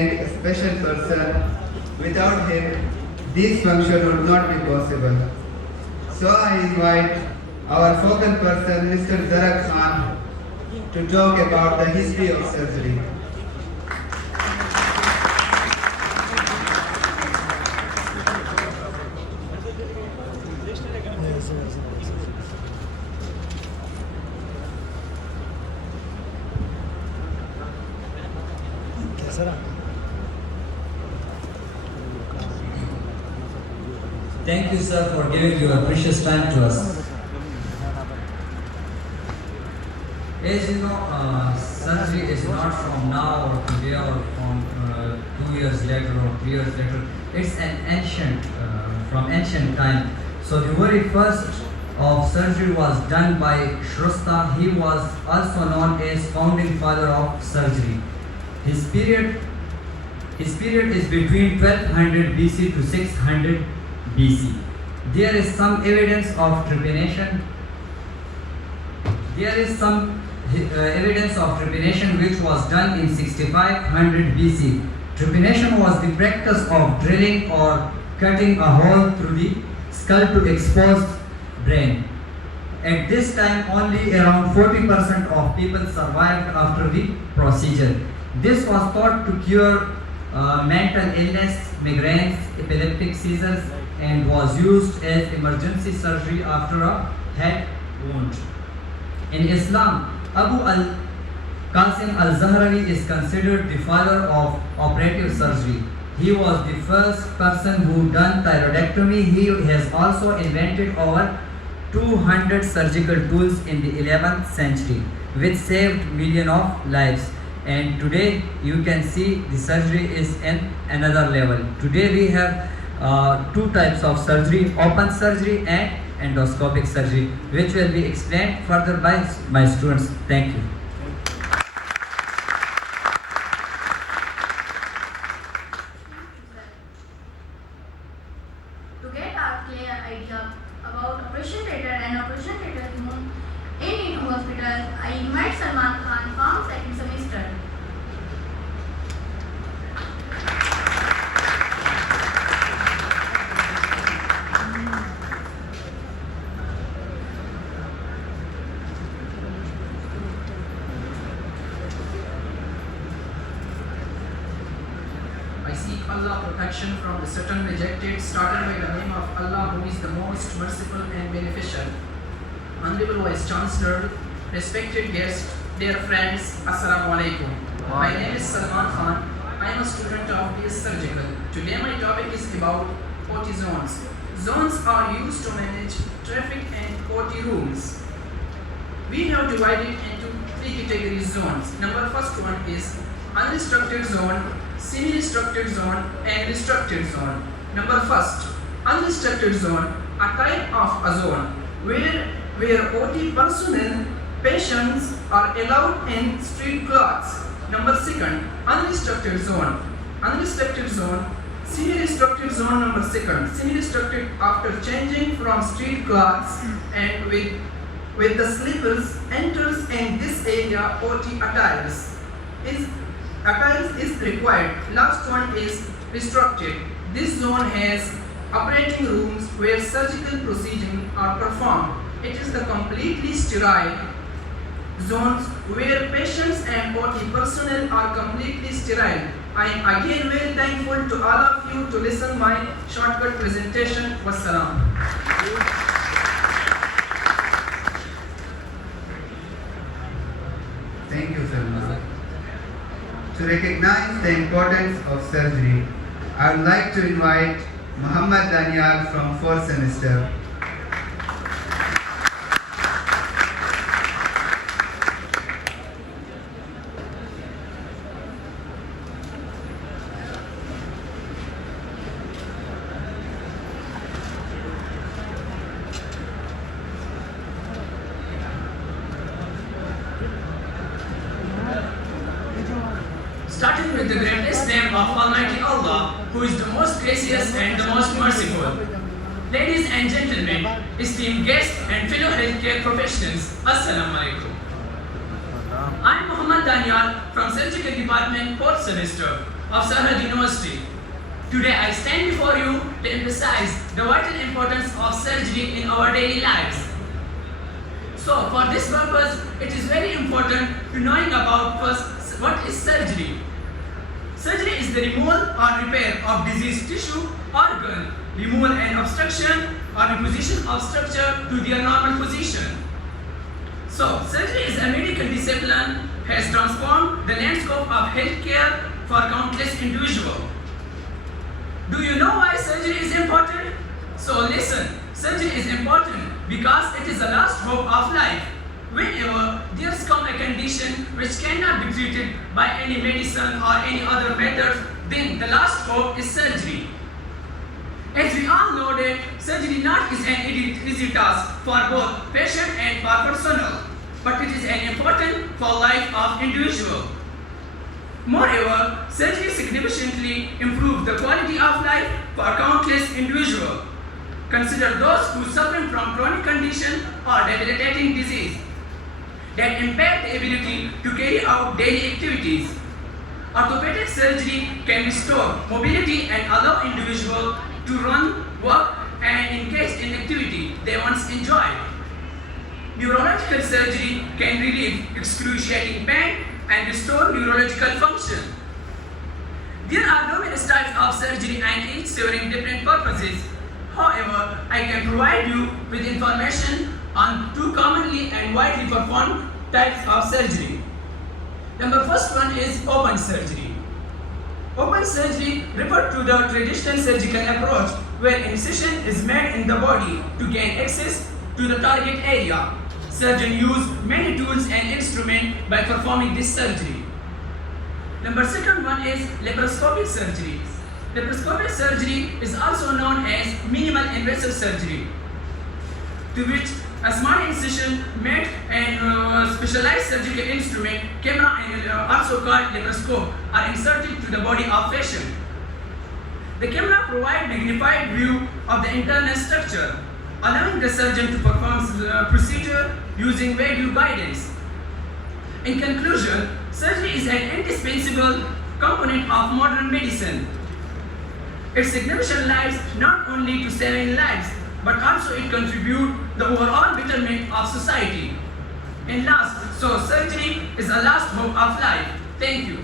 A special person. Without him, this function would not be possible. So I invite our focal person, Mr. Zarak Khan, to talk about the history of surgery. Thank you, sir, for giving your precious time to us. As you know, surgery is not from now or today or from 2 years later or 3 years later. It's an ancient, from ancient time. So the very first of surgery was done by Shrusta. He was also known as founding father of surgery. His period is between 1200 BC to 600 BC. There is some evidence of trepanation. There is some evidence of trepanation which was done in 6500 BC. Trepanation was the practice of drilling or cutting a hole through the skull to expose brain. At this time, only around 40% of people survived after the procedure. This was thought to cure mental illness, migraines, epileptic seizures, and was used as emergency surgery after a head wound. In Islam, Abu al-Qasim al-Zahrawi is considered the father of operative surgery. He was the first person who done thyroidectomy. He has also invented over 200 surgical tools in the 11th century, which saved millions of lives. And today you can see the surgery is in another level. Today we have two types of surgery: open surgery and endoscopic surgery, which will be explained further by my students. Thank you. To get a clear idea about operation theatre and operation theatre in hospital, I invite Salman Khan from second semester. I seek Allah protection from the Satan rejected, started by the name of Allah, who is the most merciful and beneficial. Honorable Vice Chancellor, respected guests, dear friends, Assalamu alaikum. My name is Salman Khan. I am a student of BS Surgical. Today my topic is about OT zones. Zones are used to manage traffic and OT rooms. We have divided into three category zones. First one is unrestricted zone, semi-restricted zone, and restricted zone. First, unrestricted zone, a type of a zone where OT personnel, patients are allowed in street clothes. Second, unrestricted zone. Unrestricted zone, semi-restricted zone. Second, semi-restricted after changing from street clothes and with the slippers enters in this area OT attires is required. Last one is restricted. This zone has operating rooms where surgical procedures are performed. It is the completely sterile zones where patients and OT personnel are completely sterile. I am again very thankful to all of you to listen my shortcut presentation. Wassalam. Thank you, Salman. To recognize the importance of surgery, I would like to invite Muhammad Daniel from 4th semester. Starting with the greatest name of Almighty Allah, who is the most gracious and the most merciful. Ladies and gentlemen, esteemed guests and fellow healthcare professionals, Assalamu alaikum. I am Muhammad Daniel from Surgical Department, 4th semester. of Sarhad University. Today I stand before you to emphasize the vital importance of surgery in our daily lives. So for this purpose, it is very important to knowing about first what is surgery. Surgery is the removal or repair of diseased tissue, organ, removal and obstruction or reposition of structure to their normal position. So, surgery is a medical discipline has transformed the landscape of healthcare for countless individuals. Do you know why surgery is important? So listen, surgery is important because it is the last hope of life. Whenever there's come a condition which cannot be treated by any medicine or any other method, then the last hope is surgery. As we all know that surgery not is an easy task for both patient and for personnel, but it is an important for life of individual. Moreover, surgery significantly improves the quality of life for countless individuals. Consider those who suffer from chronic condition or debilitating disease that impair the ability to carry out daily activities. Orthopedic surgery can restore mobility and allow individuals to run, work, and engage in activity they once enjoyed. Neurological surgery can relieve excruciating pain and restore neurological function. There are numerous types of surgery and each serving different purposes. However, I can provide you with information on two commonly and widely performed types of surgery. Number first one is open surgery. Open surgery refers to the traditional surgical approach where incision is made in the body to gain access to the target area. Surgeons use many tools and instruments by performing this surgery. Number second one is laparoscopic surgery. Laparoscopic surgery is also known as minimal invasive surgery, to which a small incision made and specialized surgical instrument, camera and also called laparoscope, are inserted to the body of patient. The camera provides magnified view of the internal structure, allowing the surgeon to perform the procedure using video guidance. In conclusion, surgery is an indispensable component of modern medicine. It significant lives not only to saving lives, but also it contributes the overall betterment of society. And last, so surgery is the last hope of life. Thank you.